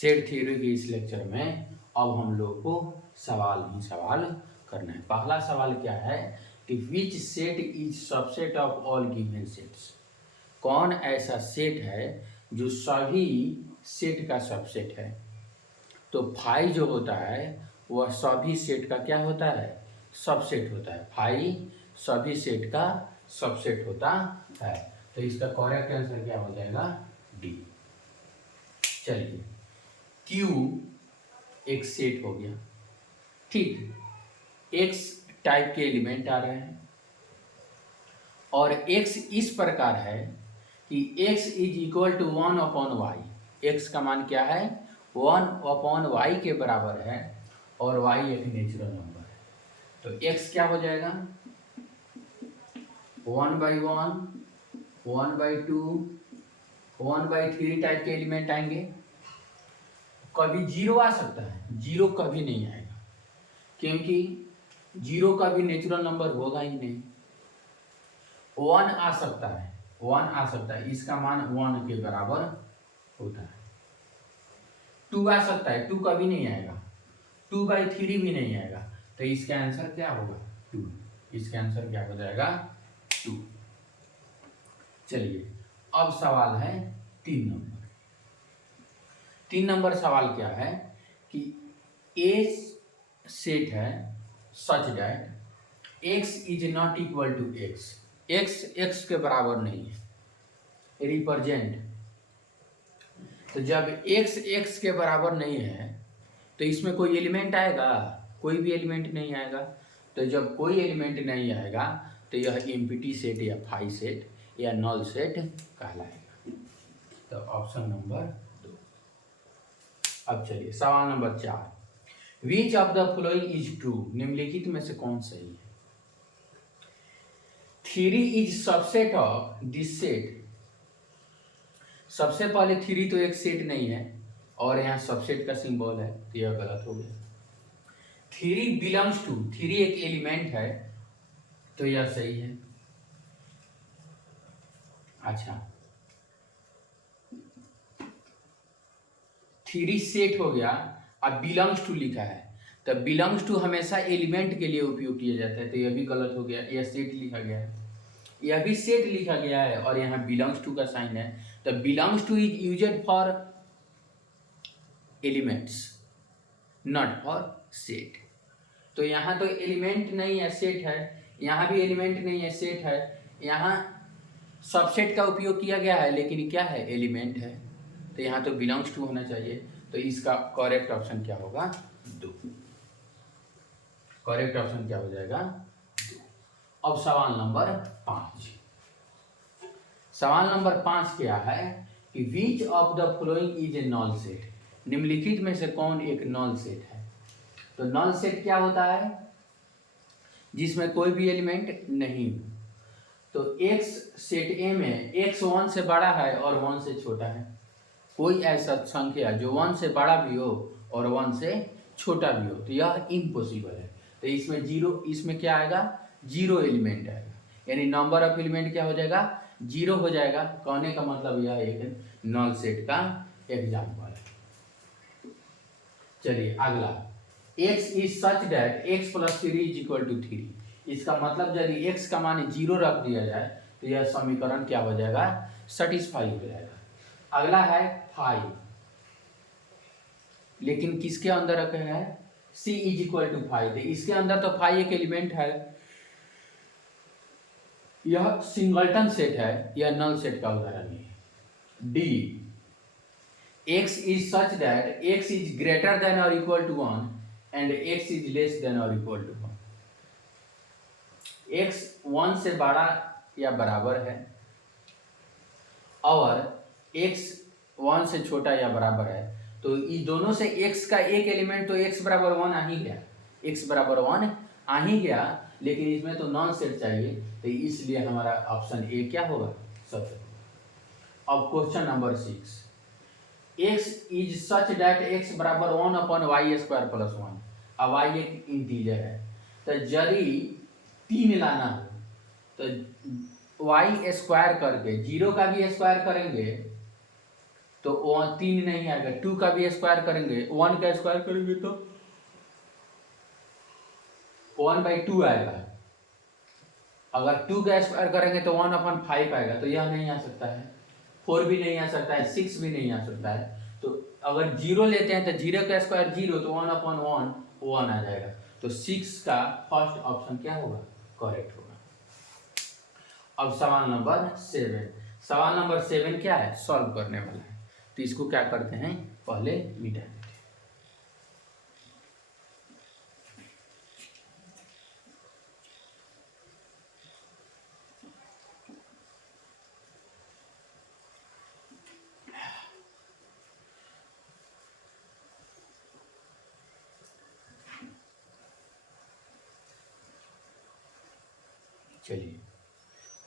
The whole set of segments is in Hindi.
सेट थ्योरी के इस लेक्चर में अब हम लोग को सवाल ही सवाल करना है। पहला सवाल क्या है कि which set is subset of all given sets. कौन ऐसा सेट है जो सभी सेट का सबसेट है। तो फाई जो होता है वह सभी सेट का क्या होता है, सबसेट होता है। फाई सभी सेट का सबसेट होता है। तो इसका करेक्ट आंसर क्या हो जाएगा, डी। चलिए, क्यू एक सेट हो गया, ठीक। एक्स टाइप के एलिमेंट आ रहे हैं और एक्स इस प्रकार है कि x is equal to 1/y। X का मान क्या है, 1/y के बराबर है और y एक नेचुरल नंबर है। तो x क्या हो जाएगा, 1/1, 1/2, 1/3 टाइप के एलिमेंट आएंगे। कभी जीरो आ सकता है, जीरो कभी नहीं आएगा क्योंकि जीरो का भी नेचुरल नंबर होगा ही नहीं। 1 आ सकता है, 1 आ सकता है, इसका मान 1 के बराबर होता है। 2 आ सकता है, 2 कभी नहीं आएगा, 2/3 भी नहीं आएगा। तो इसका आंसर क्या होगा, 2। इसका आंसर क्या हो जाएगा, 2। चलिए, अब सवाल है 3 नंबर। 3 नंबर सवाल क्या है कि ए सेट है such that x is not equal to x। x के बराबर नहीं है, रिप्रेजेंट। तो जब x के बराबर नहीं है तो इसमें कोई एलिमेंट आएगा, कोई भी एलिमेंट नहीं आएगा। तो जब कोई एलिमेंट नहीं आएगा तो यह एम्प्टी सेट या फाई सेट या नल सेट कहलाएगा। तो ऑप्शन नंबर 2। अब चलिए सवाल number 4। Which of the following is true. निम्नलिखित में से कौन सही है। Three is subset of this set. सबसे पहले थ्री तो एक सेट नहीं है और यहाँ सबसेट का सिंबल है, तो यह गलत हो गया। थ्री बिलोंग्स टू, थ्री एक एलिमेंट है, तो यह सही है। अच्छा, थ्री सेट हो गया, अब बिलोंग्स टू लिखा है, तो बिलोंग्स टू हमेशा एलिमेंट के लिए उपयोग किया जाता है, तो यह भी गलत हो गया। यह सेट लिखा गया है, यह भी सेट लिखा गया है और यहाँ बिलोंग्स टू का साइन है। तो belongs two is used for elements, not for set. तो यहाँ तो एलिमेंट नहीं है, सेट है। यहाँ भी एलिमेंट नहीं है, सेट है। यहाँ सबसेट का उपयोग किया गया है लेकिन क्या है, एलिमेंट है। तो यहाँ तो बिलोंग्स टू होना चाहिए। तो इसका करेक्ट ऑप्शन क्या होगा, 2। करेक्ट ऑप्शन क्या हो जाएगा, 2। अब सवाल नंबर 5। सवाल नंबर 5 क्या है कि which of the following is a null set. निम्नलिखित में से कौन एक नल सेट है। तो नल सेट क्या होता है, जिसमें कोई भी एलिमेंट नहीं हो। तो x सेट ए में x 1 से बड़ा है और 1 से छोटा है। कोई ऐसा संख्या जो 1 से बड़ा भी हो और 1 से छोटा भी हो, तो यह इम्पॉसिबल है। तो इसमें जीरो, इसमें क्या आएगा, जीरो एलिमेंट आएगा, यानी नंबर ऑफ एलिमेंट क्या हो जाएगा, जीरो हो जाएगा। कहने का मतलब यह एक नल सेट का एग्जाम्पल है। चलिए अगला, x is such that x + 3 is equal to 3। इसका मतलब यदि x का मान 0 रख दिया जाए तो यह समीकरण क्या हो जाएगा, सेटिस्फाई हो जाएगा। अगला है 5, लेकिन किसके अंदर रखे है, c इज इक्वल टू 5। इसके अंदर तो 5 एक एलिमेंट है, यह सिंगलटन सेट है, यह नल सेट का उदाहरण है। d, x is such that x is greater than और equal to 1 and x is less than और इक्वल टू 1। x 1 से बड़ा या बराबर है और x 1 से छोटा या बराबर है। तो इस दोनों से x का एक एलिमेंट तो x बराबर 1 आ ही गया, x बराबर 1 आ ही गया, लेकिन इसमें तो नॉन सेट चाहिए, तो इसलिए हमारा ऑप्शन ए क्या होगा, सत्य। अब question number 6। x is such that x बराबर 1/y² + 1। अब y एक इंटीजर है, तो यदि 3 लाना हो तो y² करके, जीरो का भी स्क्वायर करेंगे तो 3 नहीं आएगा। 2 का भी स्क्वायर करेंगे, 1 का स्क्वायर करेंगे तो 1/2 आएगा। अगर 2 का स्क्वायर करेंगे तो 1/5 आएगा, तो यह नहीं आ सकता है। 4 भी नहीं आ सकता है, 6 भी नहीं आ सकता है। तो अगर 0 लेते हैं तो 0 का स्क्वायर 0, तो 1/1 1 आ जाएगा। तो 6 का फर्स्ट ऑप्शन क्या होगा, करेक्ट होगा। अब सवाल नंबर 7। सवाल नंबर 7 क्या है, सॉल्व करने वाला है। तो इसको क्या करते हैं, पहले मिटा देते हैं। चलिए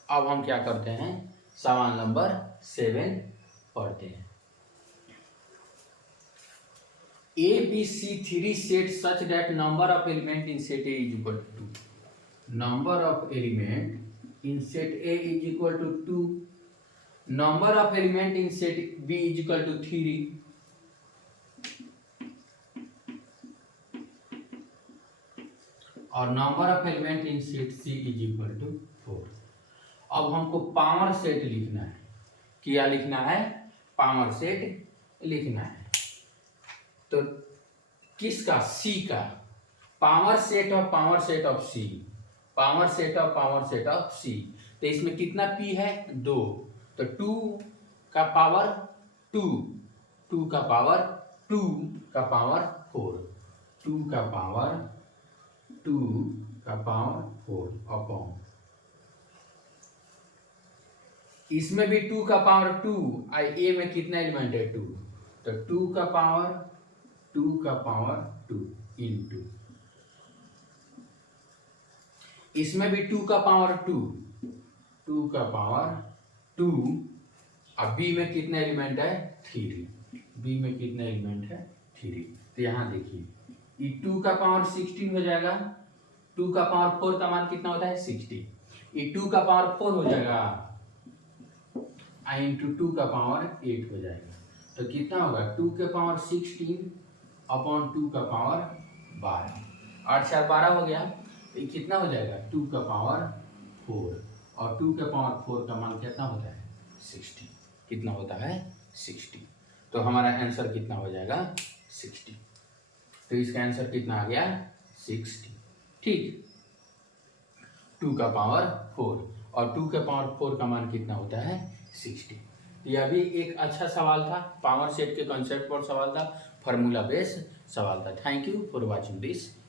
अब हम क्या करते हैं, सवाल नंबर 7 पढ़ते हैं। ABC3 set such that number of element in set A is equal to 2. Number of element in set A is equal to 2. Number of element in set B is equal to 3. और number of element in set C is equal to 4। अब हमको पावर सेट लिखना है। क्या लिखना है, पावर सेट लिखना है। तो किसका, C का power set of C, power set of C। तो इसमें कितना P है, 2। तो 2 का पावर 2, 2 का पावर 2 का पावर 4, 2 का पावर 2 का पावर 4 अपॉन, इसमें भी 2 का पावर 2, ए में कितना एलिमेंट है, 2। तो 2 का पावर 2 इंटू, इसमें भी 2 का पावर 2 का पावर 2। अब बी में कितना एलिमेंट है, 3। बी में कितना एलिमेंट है, 3। तो यहाँ देखिए ये 2 का पावर 16 हो जाएगा। 2 का पावर 4 का मान कितना होता है, 60। ये 2 का पावर 4 हो जाएगा, इंटू 2 का पावर 8 हो जाएगा। तो कितना होगा, 2 के पावर 16 अपॉन 2 का पावर 12, 8 4 12 हो गया। तो ये कितना हो जाएगा, 2 का पावर 4, और 2 के पावर 4 का मान कितना होता है, 60। कितना होता है, 60। तो हमारा आंसर कितना हो जाएगा, 60। तो इसका आंसर कितना आ गया, 60। ठीक, 2 का पावर 4 और 2 के पावर 4 का मान कितना होता है, 60। यह भी एक अच्छा सवाल था, पावर सेट के कॉन्सेप्ट पर सवाल था, फार्मूला बेस्ड सवाल था। Thank you for watching this.